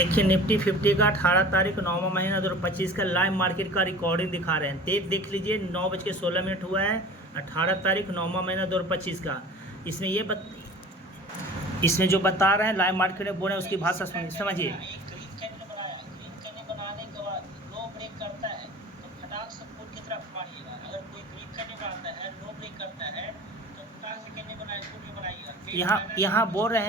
देखिए निफ्टी 50 का 18 तारीख 9वां महीना 2025 का लाइव मार्केट का रिकॉर्डिंग दिखा रहे हैं। देख लीजिए 9:16 हुआ है। 18 तारीख 9वां महीना 2025 का। इसमें जो बता रहे हैं लाइव मार्केट में बोल रहे हैं उसकी भाषा समझिए। यहाँ बोल रहे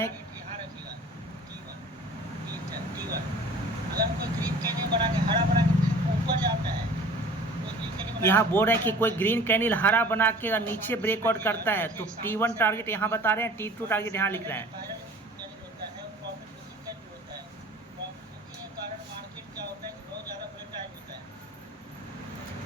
हैं कि कोई ग्रीन कैंडल हरा बना के नीचे ब्रेकआउट करता है तो T1 टारगेट यहाँ बता रहे हैं, T2 टारगेट यहाँ लिख रहे हैं।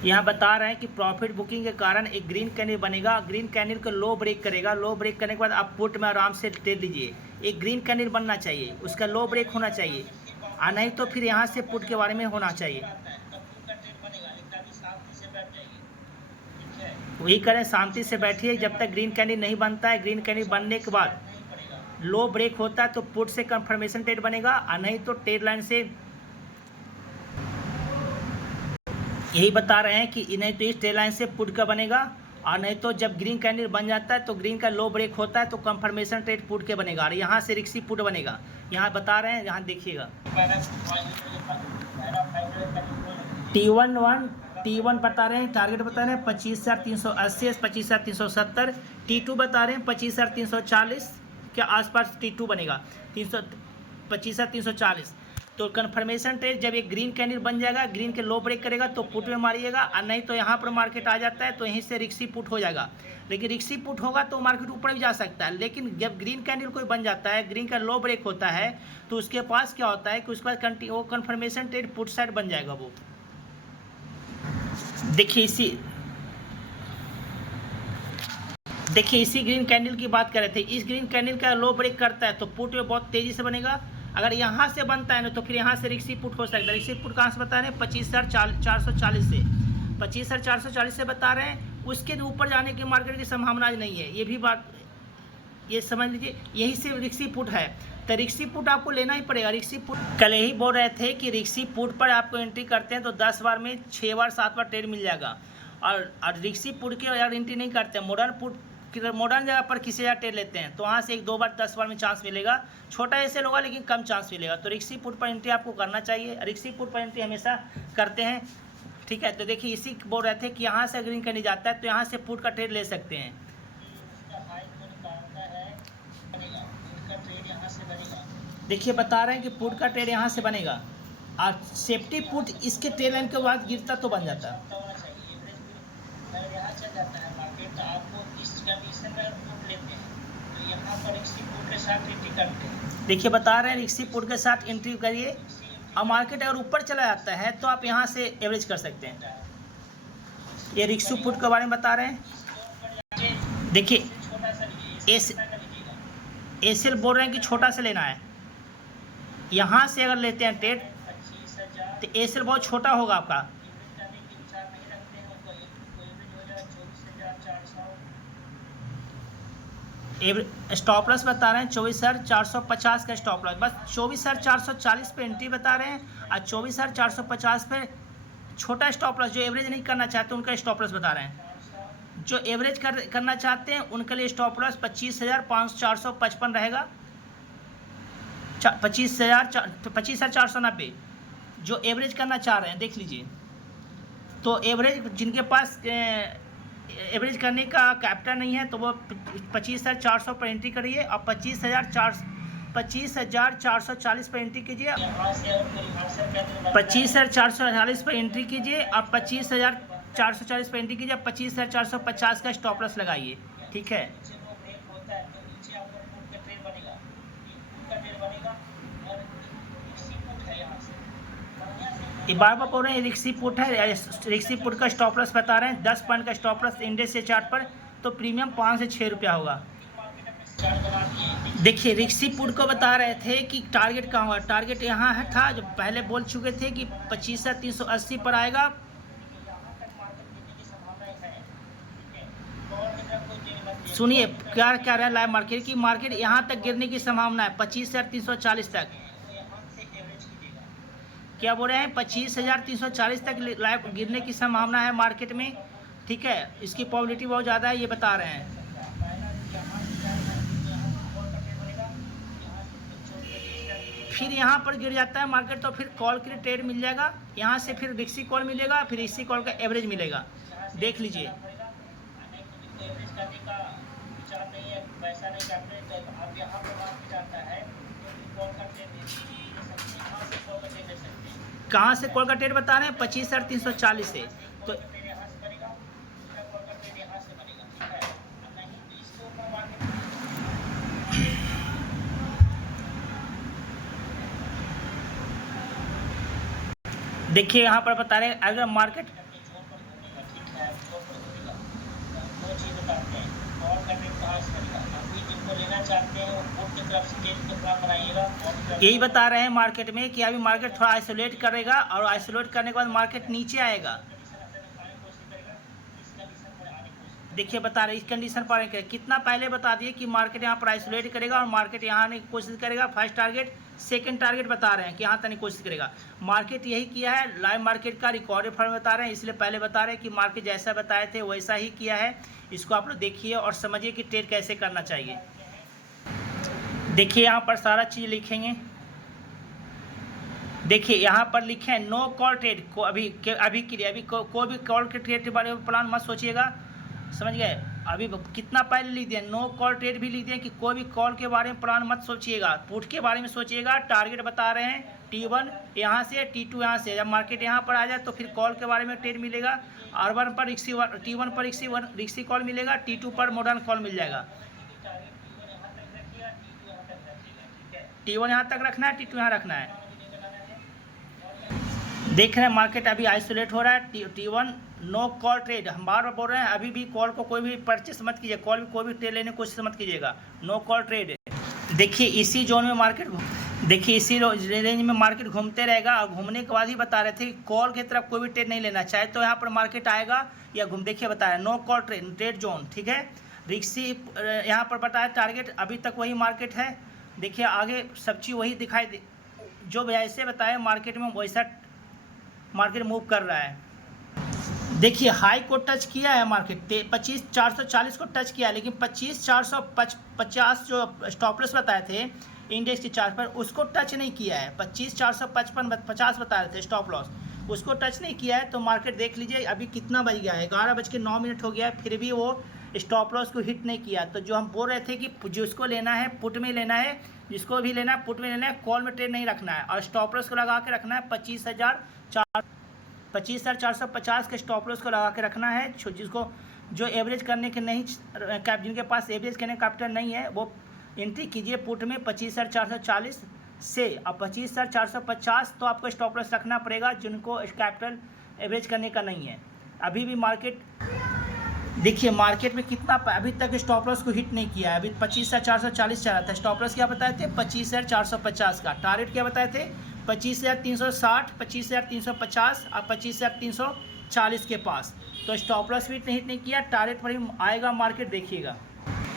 यहाँ बता रहे हैं कि प्रॉफिट बुकिंग के कारण एक ग्रीन कैंडल बनेगा, ग्रीन कैंडल को लो ब्रेक करेगा, लो ब्रेक करने के बाद आप पुट में आराम से ट्रेड लीजिए। एक ग्रीन कैंडल बनना चाहिए, उसका लो ब्रेक होना चाहिए, और नहीं तो फिर यहाँ से पुट के बारे में होना चाहिए। वही करें, शांति से बैठिए जब तक ग्रीन कैंडल नहीं बनता है। ग्रीन कैंडल बनने के बाद लो ब्रेक होता है तो पुट से कंफर्मेशन ट्रेड बनेगा, और नहीं तो ट्रेड लाइन से। यही बता रहे हैं कि नहीं तो इस ट्रेड लाइन से पुट का बनेगा, और नहीं तो जब ग्रीन कैंडल बन जाता है तो ग्रीन का लो ब्रेक होता है तो कंफर्मेशन ट्रेड पुट के बनेगा, और यहाँ से रिक्सी पुट बनेगा। यहाँ बता रहे हैं, यहाँ देखिएगा T1 बता रहे हैं, टारगेट बता रहे हैं 25,380 से 25,370। T2 बता रहे हैं 25,340 के आसपास T2 बनेगा, 25,340। तो कन्फर्मेशन ट्रेड जब एक ग्रीन कैंडल बन जाएगा, ग्रीन के लो ब्रेक करेगा तो पुट में मारिएगा, और नहीं तो यहाँ पर मार्केट आ जाता है तो यहीं से रिक्सी पुट हो जाएगा। लेकिन रिक्सी पुट होगा तो मार्केट ऊपर भी जा सकता है, लेकिन जब ग्रीन कैंडल कोई बन जाता है, ग्रीन का लो ब्रेक होता है, तो उसके पास क्या होता है कि उसके बाद वो कन्फर्मेशन ट्रेड पुट साइड बन जाएगा। वो देखिए इसी ग्रीन कैंडल की बात कर रहे थे। इस ग्रीन कैंडल का लो ब्रेक करता है तो पुट में बहुत तेजी से बनेगा। अगर यहाँ से बनता है ना तो फिर यहाँ से रिक्सी पुट हो सकता है। रिक्सी पुट कहाँ से बता रहे हैं? 25,440 से, 25,440 से बता रहे हैं। उसके ऊपर जाने की मार्केट की संभावना नहीं है, ये भी बात ये समझ लीजिए। यही से रिक्सी पुट है, तो रिक्सी पुट आपको लेना ही पड़ेगा। रिक्सी पुट कल यही बोल रहे थे कि रिक्सी पुट पर आपको एंट्री करते हैं तो 10 बार में 6 बार 7 बार ट्रेड मिल जाएगा, और रिक्सी पुट के अगर एंट्री नहीं करते हैं, मॉडर्न जगह पर किसी जगह ट्रेड लेते हैं तो वहाँ से 1-2 बार 10 बार में चांस मिलेगा। छोटा ऐसे होगा लेकिन कम चांस मिलेगा। तो रिक्सी पुट पर एंट्री आपको करना चाहिए, रिक्सी पुट पर एंट्री हमेशा करते हैं, ठीक है। तो देखिए इसी बोल रहे थे कि यहाँ से ग्रीन करने जाता है तो यहाँ से पुट का ट्रेड ले सकते हैं। देखिए बता रहे हैं कि पुट का ट्रेड यहाँ से बनेगा, और सेफ्टी पुट इसके ट्रेड लाइन के बाद गिरता तो बन जाता है। देखिए बता रहे हैं रिक्सी पुट के साथ एंट्री करिए, और मार्केट अगर ऊपर चला जाता है तो आप यहाँ से एवरेज कर सकते हैं। ये रिक्सी पुट के बारे में बता रहे हैं। देखिए एसएल बोल रहे हैं कि छोटा सा लेना है। यहाँ से अगर लेते हैं ट्रेड तो एसएल बहुत छोटा होगा आपका। स्टॉप लॉस बता रहे हैं 24,450 का स्टॉप लॉस, बस 24,440 पे एंट्री बता रहे हैं, और 24,450 पे छोटा स्टॉप लॉस। जो एवरेज नहीं करना चाहते उनका स्टॉप लॉस बता रहे हैं। जो एवरेज करना चाहते हैं उनके लिए स्टॉप लॉस 25,455 रहेगा, 25,490। जो एवरेज करना चाह रहे हैं देख लीजिए। तो एवरेज जिनके पास एवरेज करने का कैपिटल नहीं है तो वो 25,400 पर एंट्री करिए, और 25,440 पर एंट्री कीजिए, 25,440 पर एंट्री कीजिए, और 25,440 पर एंट्री कीजिए, 25,450 का स्टॉप लॉस लगाइए, ठीक है। बार बार बोल रहे हैं रिक्सी पुट है, रिक्सी पुट का स्टॉप लॉस बता रहे हैं 10 पॉइंट का स्टॉप लॉस इंडेक्स से चार्ट पर, तो प्रीमियम 5 से 6 रुपया होगा। देखिए रिक्सी पुट को बता रहे थे कि टारगेट कहाँ हुआ। टारगेट यहाँ है था, जो पहले बोल चुके थे कि 25,380 पर आएगा। सुनिए क्या क्या रहा है लाइव मार्केट की, मार्केट यहाँ तक गिरने की संभावना है 25,340 तक। क्या बोल रहे हैं 25,340 तक लाइव गिरने की संभावना है मार्केट में, ठीक है। इसकी प्रोबेबिलिटी बहुत ज़्यादा है, ये बता रहे हैं। फिर यहाँ पर गिर जाता है मार्केट तो फिर कॉल के लिए ट्रेड मिल जाएगा, यहाँ से फिर रिक्सी कॉल मिलेगा, फिर रिक्सी कॉल का एवरेज मिलेगा, देख लीजिए। कहाँ से कॉल का ट्रेड बता रहे हैं 25,340 से। तो देखिए यहाँ पर बता रहे हैं अगर मार्केट यही बता रहे हैं मार्केट में कि अभी मार्केट थोड़ा आइसोलेट करेगा और आइसोलेट करने के बाद मार्केट नीचे आएगा। देखिए बता रहे इस कंडीशन पर कितना पहले बता दिए कि मार्केट यहाँ पर आइसोलेट करेगा और मार्केट यहाँ आने की कोशिश करेगा। फर्स्ट टारगेट सेकंड टारगेट बता रहे हैं कि यहाँ तक की कोशिश करेगा। मार्केट यही किया है, लाइव मार्केट का रिकॉर्डेड फॉर्म बता रहे हैं, इसलिए पहले बता रहे हैं कि मार्केट जैसा बताए थे वैसा ही किया है। इसको आप लोग देखिए और समझिए कि ट्रेड कैसे करना चाहिए। देखिए यहाँ पर सारा चीज़ लिखेंगे। देखिए यहाँ पर लिखे हैं नो कॉल ट्रेड को अभी के लिए, अभी कोई भी कॉल के ट्रेड के बारे में प्लान मत सोचिएगा, समझ गए। अभी कितना पहले लिख दिया, नो कॉल ट्रेड भी लिख दिया कि कोई भी कॉल के बारे में प्लान मत सोचिएगा, पुट के बारे में सोचिएगा। टारगेट बता रहे हैं T1 यहाँ से, T2 यहाँ से। जब मार्केट यहाँ पर आ जाए तो फिर कॉल के बारे में ट्रेड मिलेगा। R1 पर T1 पर रिक्सी कॉल मिलेगा, T2 पर मॉडर्न कॉल मिल जाएगा। T1 यहाँ तक रखना है, T2 यहाँ रखना है। देख रहे हैं मार्केट अभी आइसोलेट हो रहा है। T1 नो कॉल ट्रेड, हम बार बार बोल रहे हैं अभी भी कॉल को कोई भी परचेस मत कीजिए, कॉल भी कोई भी ट्रेड लेने की कोशिश मत कीजिएगा, नो कॉल ट्रेड। देखिए इसी जोन में मार्केट, देखिए इसी रेंज में मार्केट घूमते रहेगा और घूमने के बाद ही बता रहे थे कॉल की तरफ कोई भी ट्रेड नहीं लेना, चाहे तो यहाँ पर मार्केट आएगा या घूम। देखिए बता रहे नो कॉल ट्रेड जोन, ठीक है। रिक्सी यहाँ पर बताया टारगेट, अभी तक वही मार्केट है। देखिए आगे सब चीज़ वही दिखाई दे, जो वैसे बताया मार्केट में वैसा मार्केट मूव कर रहा है। देखिए हाई को टच किया है मार्केट, 25,440 को टच किया है, लेकिन 25,450 जो स्टॉप लॉस बताए थे इंडेक्स के चार्ट पर उसको टच नहीं किया है। 25,455 बता रहे थे स्टॉप लॉस, उसको टच नहीं किया है। तो मार्केट देख लीजिए अभी कितना बज गया है, 11:09 हो गया है, फिर भी वो स्टॉप लॉस को हिट नहीं किया। तो जो हम बोल रहे थे कि जिसको लेना है पुट में लेना है, जिसको भी लेना है पुट में लेना है, कॉल में ट्रेड नहीं रखना है और स्टॉप लॉस को लगा के रखना है 25,450 के स्टॉप लॉस को लगा के रखना है। जिसको जो एवरेज करने के नहीं, जिनके पास एवरेज करने का कैपिटल नहीं है वो एंट्री कीजिए पुट में 25,440 से। अब 25,450 तो आपको स्टॉप लॉस रखना पड़ेगा जिनको कैपिटल एवरेज करने का नहीं है। अभी भी मार्केट देखिए मार्केट में कितना अभी तक स्टॉप लॉस को हिट नहीं किया है। अभी 25,440 चल रहा था, स्टॉप लॉस क्या बताए थे 25,450 का, टारगेट क्या बताए थे 25,360, 25,350 और 25,340 के पास। तो स्टॉप लॉस भी हिट नहीं किया, टारगेट पर ही आएगा मार्केट। देखिएगा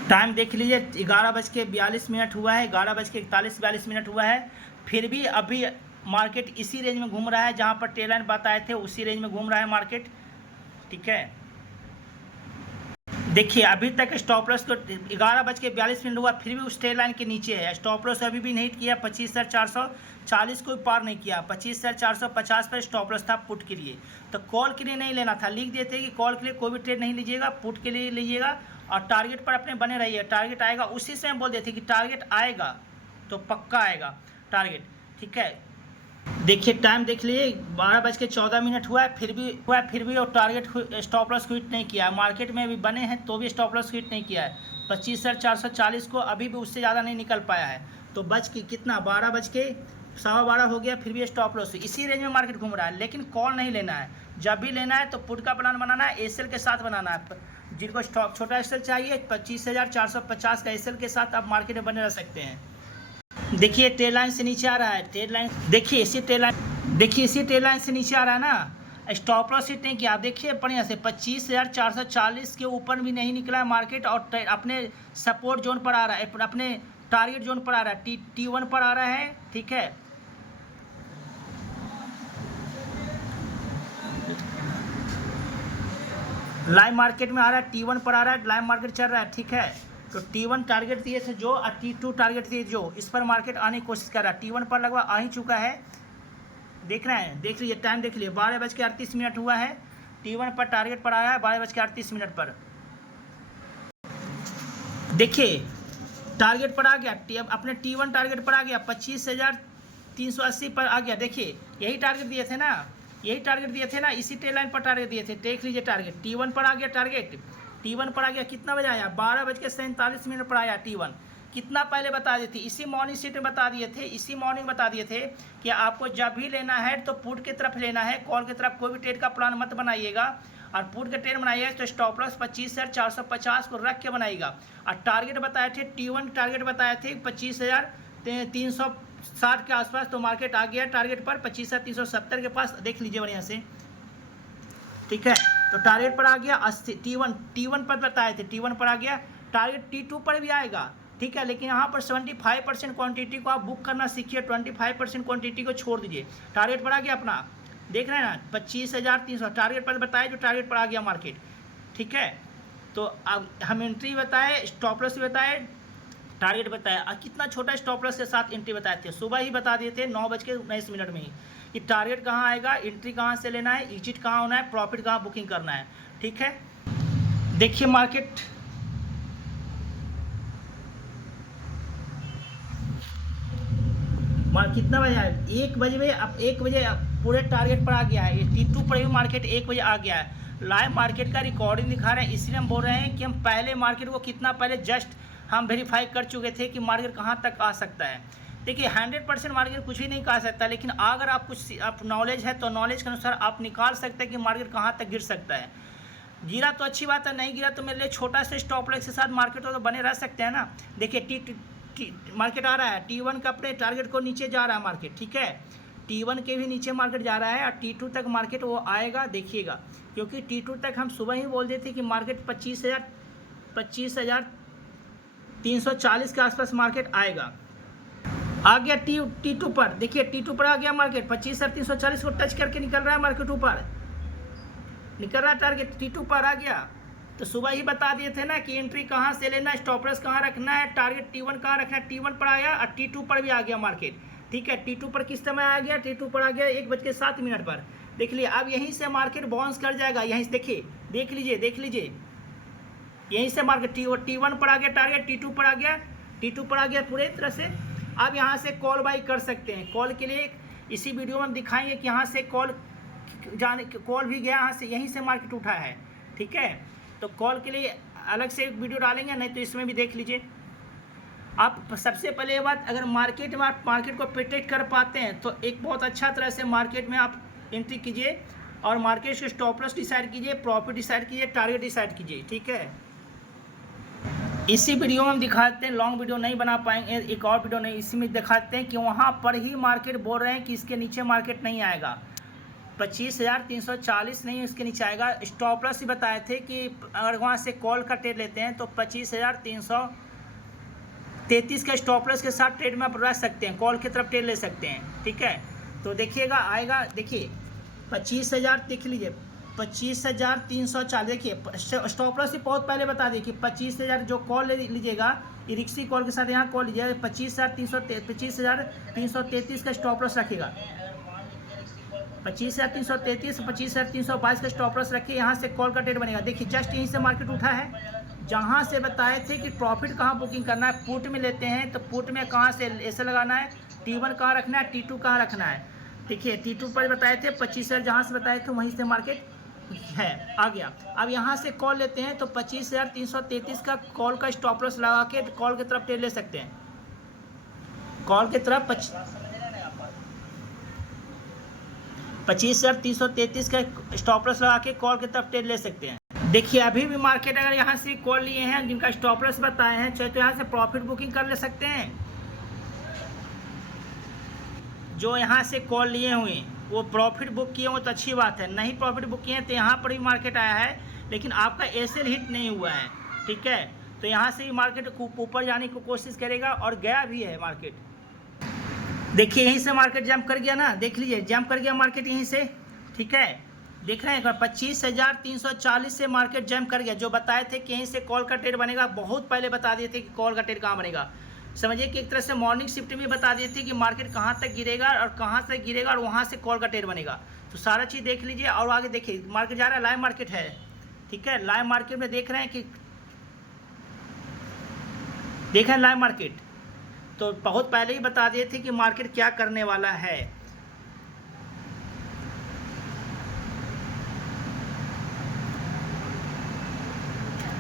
टाइम देख लीजिए, 11:42 हुआ है, 11:41-42 हुआ है। फिर भी अभी मार्केट इसी रेंज में घूम रहा है जहाँ पर ट्रेड लाइन बताए थे, उसी रेंज में घूम रहा है मार्केट, ठीक है। देखिए अभी तक स्टॉप लॉस तो 11:42 हुआ, फिर भी उस ट्रेड लाइन के नीचे है। स्टॉप लॉस अभी भी नहीं किया, 25,440 को पार नहीं किया, 25,450 पर स्टॉप लॉस था पुट के लिए। तो कॉल के लिए नहीं लेना था, लिख देते कि कॉल के लिए कोई भी ट्रेड नहीं लीजिएगा, पुट के लिए लीजिएगा और टारगेट पर अपने बने रहिए। टारगेट आएगा उसी से हम बोल देते कि टारगेट आएगा तो पक्का आएगा टारगेट, ठीक है। देखिए टाइम देख लीजिए, 12:14 हुआ है, फिर भी और टारगेट स्टॉप लॉस हिट नहीं किया है। मार्केट में भी बने हैं तो भी स्टॉप लॉस हिट नहीं किया है। 25,440 को अभी भी उससे ज़्यादा नहीं निकल पाया है। तो बच के कितना 12:12 हो गया, फिर भी स्टॉप लॉस इसी रेंज में मार्केट घूम रहा है। लेकिन कॉल नहीं लेना है, जब भी लेना है तो पुट का प्लान बनाना है, एसएल के साथ बनाना है। जिनको स्टॉक छोटा एसएल चाहिए 25,450 का एसएल के साथ आप मार्केट में बने रह सकते हैं। देखिए ट्रेड लाइन से नीचे आ रहा है, ट्रेड लाइन देखिए इसी ट्रेड लाइन से नीचे आ रहा है ना, स्टॉप लॉस हिट नहीं किया। आप देखिए बढ़िया से 25,440 के ऊपर भी नहीं निकला है मार्केट और अपने सपोर्ट जोन पर आ रहा है, अपने टारगेट जोन पर आ रहा है, T1 पर आ रहा है, ठीक है। लाइव मार्केट में आ रहा है, T1 पर आ रहा है, लाइव मार्केट चल रहा है, ठीक है। तो T1 टारगेट दिए थे जो और T2 टारगेट दिए जो, इस पर मार्केट आने की कोशिश कर रहा है। T1 पर लगभग आ ही चुका है, देख रहे हैं, देख लीजिए टाइम, देख लीजिए 12:38 हुआ है। T1 पर टारगेट पर आया है 12:38 पर। देखिए टारगेट पर आ गया, अपने T1 टारगेट पर आ गया, 25,380 पर आ गया। देखिए यही टारगेट दिए थे ना, यही टारगेट दिए थे ना, इसी ट्रेड लाइन पर टारगेट दिए थे। देख लीजिए टारगेट T1 पर आ गया, टारगेट T1 पर आ गया, कितना बजे आया, 12:47 पर आया T1। कितना पहले बता दिए थे, इसी मॉर्निंग सीट में बता दिए थे, इसी मॉर्निंग बता दिए थे कि आपको जब भी लेना है तो पुट की तरफ लेना है, कॉल की तरफ कोई भी ट्रेड का प्लान मत बनाइएगा। और पुट के ट्रेड बनाइएगा तो स्टॉप लॉस 25,450 को रख के बनाइएगा। और टारगेट बताए थे, T1 टारगेट बताए थे 25,360 के आसपास, तो मार्केट आ गया टारगेट पर 25,370 के पास, देख लीजिए बढ़िया से, ठीक है। तो टारगेट पर आ गया 80, T1 पर बताए थे, T1 पर आ गया। टारगेट T2 पर भी आएगा, ठीक है, लेकिन यहाँ पर 75% क्वांटिटी को आप बुक करना सीखिए, 25% क्वांटिटी को छोड़ दीजिए। टारगेट पर आ गया अपना, देख रहे हैं ना, 25,300 टारगेट पर बताए, जो टारगेट पर आ गया मार्केट, ठीक है। तो अब हम एंट्री बताए, स्टॉप लॉस भी बताए, टारगेट बताया, और कितना छोटा स्टॉप लॉस के साथ एंट्री बताए थे, सुबह ही बता दिए थे 9:19 में ही कि टारगेट कहाँ आएगा, एंट्री कहाँ से लेना है, एग्जिट कहाँ होना है, प्रॉफिट कहाँ बुकिंग करना है, ठीक है। देखिए मार्केट कितना बजे आया, 1 बजे में, अब 1 बजे पूरे टारगेट पर आ गया है। T2 पर भी मार्केट 1 बजे आ गया है। लाइव मार्केट का रिकॉर्डिंग दिखा रहे हैं, इसलिए हम बोल रहे हैं कि हम पहले मार्केट को कितना पहले जस्ट हम वेरीफाई कर चुके थे कि मार्केट कहाँ तक आ सकता है। देखिए 100% मार्केट कुछ भी नहीं कहा सकता, लेकिन अगर आप कुछ आप नॉलेज है तो नॉलेज के अनुसार आप निकाल सकते हैं कि मार्केट कहाँ तक गिर सकता है। गिरा तो अच्छी बात है, नहीं गिरा तो मेरे लिए छोटा से स्टॉप लॉस के साथ मार्केट तो बने रह सकते हैं ना। देखिए मार्केट आ रहा है, T1 का अपने टारगेट को नीचे जा रहा है मार्केट, ठीक है, T1 के भी नीचे मार्केट जा रहा है, और T2 तक मार्केट वो आएगा, देखिएगा, क्योंकि T2 तक हम सुबह ही बोल दिए थे कि मार्केट 25,340 के आसपास मार्केट आएगा। आ गया T2 पर, देखिए T2 पर आ गया मार्केट, 25,340 को टच करके निकल रहा है मार्केट, ऊपर निकल रहा है टारगेट, T2 पर आ गया। तो सुबह ही बता दिए थे ना कि एंट्री कहाँ से लेना है, स्टॉप लॉस कहाँ रखना है, टारगेट T1 कहाँ रखना है। T1 पर आया और T2 पर भी आ गया मार्केट, ठीक है। T2 पर किस समय आ गया, T2 पर आ गया 1:07 पर, देख लीजिए। अब यहीं से मार्केट बाउंस कर जाएगा, यहीं से देखिए, देख लीजिए यहीं से मार्केट T1 पर आ गया टारगेट, T2 पर आ गया, T2 पर आ गया पूरे तरह से। अब यहाँ से कॉल बाई कर सकते हैं, कॉल के लिए इसी वीडियो में हम दिखाएंगे कि यहाँ से कॉल भी गया, यहाँ से यहीं से मार्केट उठा है, ठीक है। तो कॉल के लिए अलग से एक वीडियो डालेंगे, नहीं तो इसमें भी देख लीजिए। आप सबसे पहले ये बात, अगर मार्केट में आप मार्केट को प्रोटेक्ट कर पाते हैं तो एक बहुत अच्छा तरह से मार्केट में आप एंट्री कीजिए, और मार्केट के स्टॉप लॉस डिसाइड कीजिए, प्रॉफिट डिसाइड कीजिए, टारगेट डिसाइड कीजिए, ठीक है। इसी वीडियो में हम दिखाते हैं, लॉन्ग वीडियो नहीं बना पाएंगे, एक और वीडियो नहीं, इसी में दिखाते हैं कि वहाँ पर ही मार्केट बोल रहे हैं कि इसके नीचे मार्केट नहीं आएगा, 25,340 नहीं उसके नीचे आएगा। स्टॉप लॉस ही बताए थे कि अगर वहाँ से कॉल का ट्रेड लेते हैं तो 25,333 का स्टॉप लॉस के साथ ट्रेड में आप रह सकते हैं, कॉल की तरफ ट्रेड ले सकते हैं, ठीक है। तो देखिएगा आएगा, देखिए 25,000 देख लीजिए, 25,340, देखिए स्टॉप लॉस ही बहुत पहले बता दिए कि 25,000 जो कॉल ले लीजिएगा, ये रिक्सी कॉल के साथ यहाँ कॉल लीजिएगा, 25,333 का स्टॉप लॉस रखिएगा, 25,333, 25,322 का स्टॉप लॉस रखिए, यहाँ से कॉल का ट्रेड बनेगा। देखिए जस्ट यहीं से मार्केट उठा है, जहाँ से बताए थे कि प्रॉफिट कहाँ बुकिंग करना है, पुट में लेते हैं तो पुट में कहाँ से ऐसे लगाना है, T1 कहाँ रखना है, T2 कहाँ रखना है, देखिए T2 पर बताए थे 25,000, जहाँ से बताए थे वहीं से मार्केट है आ गया। अब यहाँ से कॉल लेते हैं तो 25,333 का कॉल का स्टॉप लॉस लगा के कॉल की तरफ ट्रेड ले सकते हैं, कॉल की तरफ 25,333 का स्टॉप लॉस लगा के कॉल की तरफ ट्रेड ले सकते हैं। देखिए अभी भी मार्केट अगर यहाँ से कॉल लिए हैं जिनका स्टॉप लॉस बताए हैं, चाहे तो यहाँ से प्रॉफिट बुकिंग कर ले सकते हैं, जो यहाँ से कॉल लिए हुए वो प्रॉफिट बुक किए हो तो अच्छी बात है, नहीं प्रॉफिट बुक किए हैं तो यहाँ पर भी मार्केट आया है लेकिन आपका एसएल हिट नहीं हुआ है, ठीक है। तो यहाँ से भी मार्केट ऊपर जाने की कोशिश करेगा और गया भी है मार्केट। देखिए यहीं से मार्केट जंप कर गया ना, देख लीजिए जंप कर गया मार्केट यहीं से, ठीक है। देख रहे हैं एक बार 25,340 से मार्केट जंप कर गया। जो बताए थे कि यहीं से कॉल का ट्रेड बनेगा, बहुत पहले बता दिए थे कि कॉल का ट्रेड कहाँ बनेगा। समझिए कि एक तरह से मॉर्निंग शिफ्ट में बता दिए थे कि मार्केट कहाँ तक गिरेगा और कहाँ से गिरेगा और वहाँ से कॉल का ट्रेड बनेगा। तो सारा चीज़ देख लीजिए और आगे देखिए मार्केट जा रहा है, लाइव मार्केट है, ठीक है। लाइव मार्केट में देख रहे हैं कि देख रहे हैं लाइव मार्केट, तो बहुत पहले ही बता दिए थे कि मार्केट क्या करने वाला है।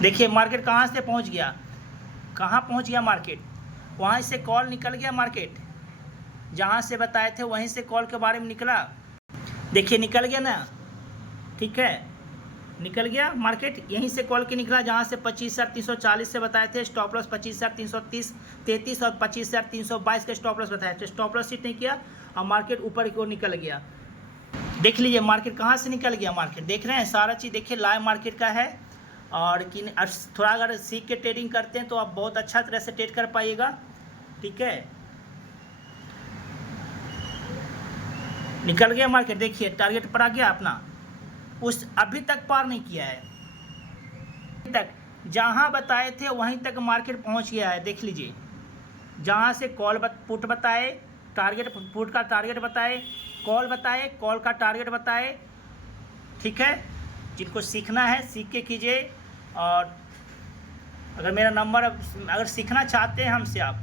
देखिए मार्केट कहाँ से पहुँच गया, कहाँ पहुँच गया मार्केट, वहाँ से कॉल निकल गया मार्केट, जहाँ से बताए थे वहीं से कॉल के बारे में निकला। देखिए निकल गया ना, ठीक है, निकल गया मार्केट, यहीं से कॉल के निकला जहाँ से 25,340 से बताए थे स्टॉप लॉस 25,333 और 25,322 के स्टॉप लॉस बताए थे। स्टॉप लॉस हिट नहीं किया और मार्केट ऊपर की ओर निकल गया। देख लीजिए मार्केट कहाँ से निकल गया, मार्केट देख रहे हैं सारा चीज़ देखिए लाइव मार्केट का है। और कि थोड़ा अगर सीख के ट्रेडिंग करते हैं तो आप बहुत अच्छा तरह से ट्रेड कर पाइएगा, ठीक है। निकल गया मार्केट, देखिए टारगेट पर आ गया अपना, उस अभी तक पार नहीं किया है, तक जहां बताए थे वहीं तक मार्केट पहुंच गया है। देख लीजिए जहां से कॉल पुट बताए, टारगेट पुट का टारगेट बताए, कॉल बताए, कॉल का टारगेट बताए, ठीक है। जिनको सीखना है सीख के कीजिए। और अगर मेरा नंबर अगर सीखना चाहते हैं हमसे आप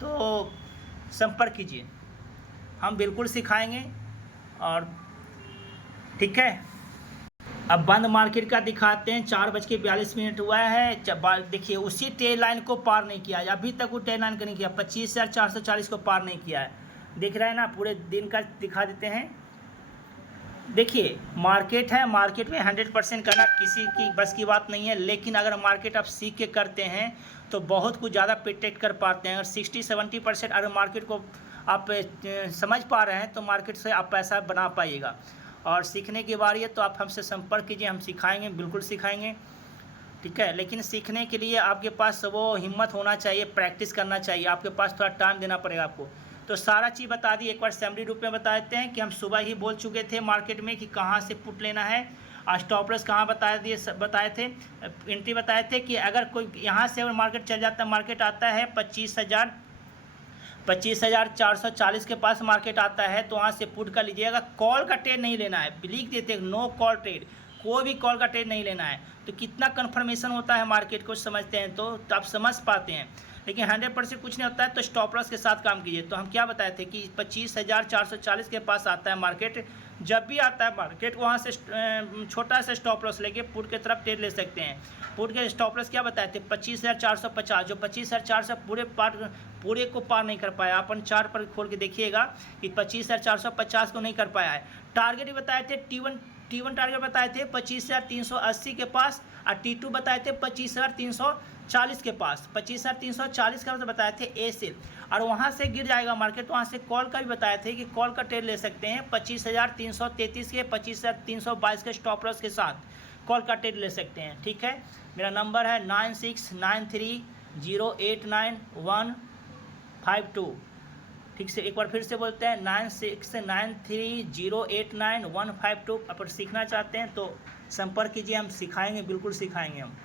तो संपर्क कीजिए, हम बिल्कुल सिखाएंगे। और ठीक है, अब बंद मार्केट का दिखाते हैं। 4:42 हुआ है। देखिए उसी ट्रेड लाइन को पार नहीं किया है, अभी तक वो ट्रेड लाइन को नहीं किया, 25,440 को पार नहीं किया है। दिख रहा है ना, पूरे दिन का दिखा देते हैं। देखिए मार्केट है, मार्केट में 100% करना किसी की बस की बात नहीं है, लेकिन अगर मार्केट आप सीख के करते हैं तो बहुत कुछ ज़्यादा प्रोटेक्ट कर पाते हैं। अगर 60-70% अगर मार्केट को आप समझ पा रहे हैं तो मार्केट से आप पैसा बना पाइएगा। और सीखने की बारी है तो आप हमसे संपर्क कीजिए, हम सिखाएंगे, बिल्कुल सिखाएंगे, ठीक है। लेकिन सीखने के लिए आपके पास वो हिम्मत होना चाहिए, प्रैक्टिस करना चाहिए, आपके पास थोड़ा टाइम देना पड़ेगा आपको। तो सारा चीज़ बता दी, एक बार सैमरी रूप में बता देते हैं कि हम सुबह ही बोल चुके थे मार्केट में कि कहाँ से पुट लेना है, स्टॉप लॉस कहाँ बताए थे, एंट्री बताए थे कि अगर कोई यहाँ से अगर मार्केट चल जाता है, मार्केट आता है 25,440 के पास मार्केट आता है तो वहाँ से पुट कर लीजिएगा। कॉल का ट्रेड नहीं लेना है, लिख देते नो कॉल ट्रेड, कोई भी कॉल का ट्रेड नहीं लेना है। तो कितना कन्फर्मेशन होता है मार्केट को समझते हैं तो आप समझ पाते हैं। लेकिन 100% कुछ नहीं होता है तो स्टॉप लॉस के साथ काम कीजिए। तो हम क्या बताए थे कि 25,440 के पास आता है मार्केट, जब भी आता है मार्केट वहाँ से छोटा सा स्टॉप लॉस लेके पुट की तरफ ट्रेड ले सकते हैं। पुट के स्टॉप लॉस क्या बताए थे 25,450, जो 25,400 पूरे को पार नहीं कर पाया। अपन चार्ट पर खोल के देखिएगा कि 25,450 को नहीं कर पाया है। टारगेट भी बताए थे, T1 टारगेट बताए थे 25,380 के पास और T2 बताए थे 25,340 के पास। 25,340 का मतलब बताए थे ए से, और वहाँ से गिर जाएगा मार्केट। वहाँ से कॉल का भी बताए थे कि कॉल का ट्रेड ले सकते हैं 25,333 के 25,322 के स्टॉप लॉस के साथ कॉल का ट्रेड ले सकते हैं, ठीक है। मेरा नंबर है 9693089152। ठीक से एक बार फिर से बोलते हैं 9693089152। अगर सीखना चाहते हैं तो संपर्क कीजिए, हम सिखाएंगे, बिल्कुल सिखाएंगे हम।